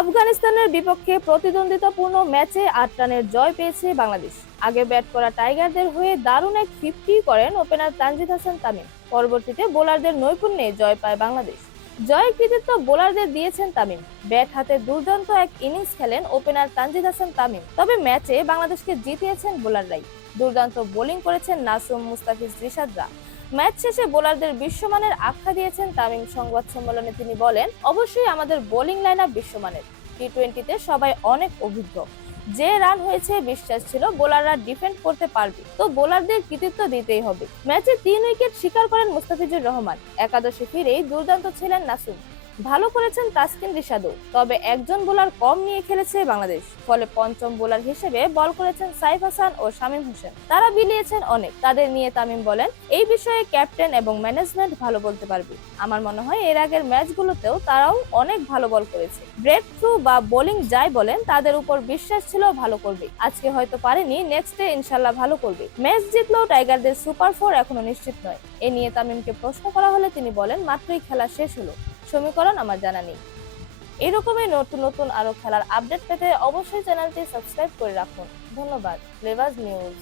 আফগানিস্তানের বিপক্ষে প্রতিদ্বন্দ্বিতাপূর্ণ ম্যাচে আট রানের জয় পেয়েছে বাংলাদেশ। আগে ব্যাট করা টাইগারদের হয়ে দারুণ এক ফিফটি করেন ওপেনার তানজিদ হাসান তামিম। পরবর্তীতে বোলারদের নৈপুণ্যে জয় পায় বাংলাদেশ। জয়ের কৃতিত্ব বোলারদের দিয়েছেন তামিম। ব্যাট হাতে দুর্দান্ত এক ইনিংস খেলেন ওপেনার তানজিদ হাসান তামিম। তবে ম্যাচে বাংলাদেশকে জিতিয়েছেন বোলাররাই। দুর্দান্ত বোলিং করেছেন নাসুম মুস্তাফিজ রিশাদরা। ম্যাচ শেষে বোলারদের বিশ্বমানের আখ্যা দিয়েছেন তামিম সংবাদ সম্মেলনে তিনি বলেন, অবশ্যই আমাদের বোলিং লাইন আপ বিশ্বমানের। টি টোয়েন্টিতে সবাই অনেক অভিজ্ঞ। যে রান হয়েছে বিশ্বাস ছিল, বোলাররা ডিফেন্ড করতে পারবে। তো বোলারদের কৃতিত্ব দিতেই হবে। ম্যাচে তিন উইকেট শিকার করেন মুস্তাফিজুর রহমান। একাদশে ফিরেই দুর্দান্ত ছিলেন নাসুম। ভালো করেছেন তাসকিন রিশাদও, তবে একজন বোলার কম নিয়ে খেলেছে বাংলাদেশ। ফলে পঞ্চম বোলার হিসেবে বল করেছেন সাইফ হাসান ও শামীম হোসেন। তারা বিলিয়েছেন অনেক, তাদের নিয়ে তামিম বলেন, এই বিষয়ে ক্যাপ্টেন এবং ম্যানেজমেন্ট ভালো বলতে পারবে। আমার মনে হয় এর আগের ম্যাচগুলোতেও তারাও অনেক ভালো বল করেছে। ব্রেক থ্রু বা বোলিং যাই বলেন, তাদের উপর বিশ্বাস ছিল ভালো করবে। আজকে হয়তো পারেনি, নেক্সট ডে ইনশাল্লাহ ভালো করবে। ম্যাচ জিতলেও টাইগারদের সুপার ফোর এখনও নিশ্চিত নয়। এ নিয়ে তামিমকে প্রশ্ন করা হলে তিনি বলেন, মাত্রই খেলা শেষ হলো। সমীকরণ আমার জানা নেই। এরকমই নতুন নতুন আরও খেলার আপডেট পেতে অবশ্যই চ্যানেলটি সাবস্ক্রাইব করে রাখুন। ধন্যবাদ। লেভাজ নিউজ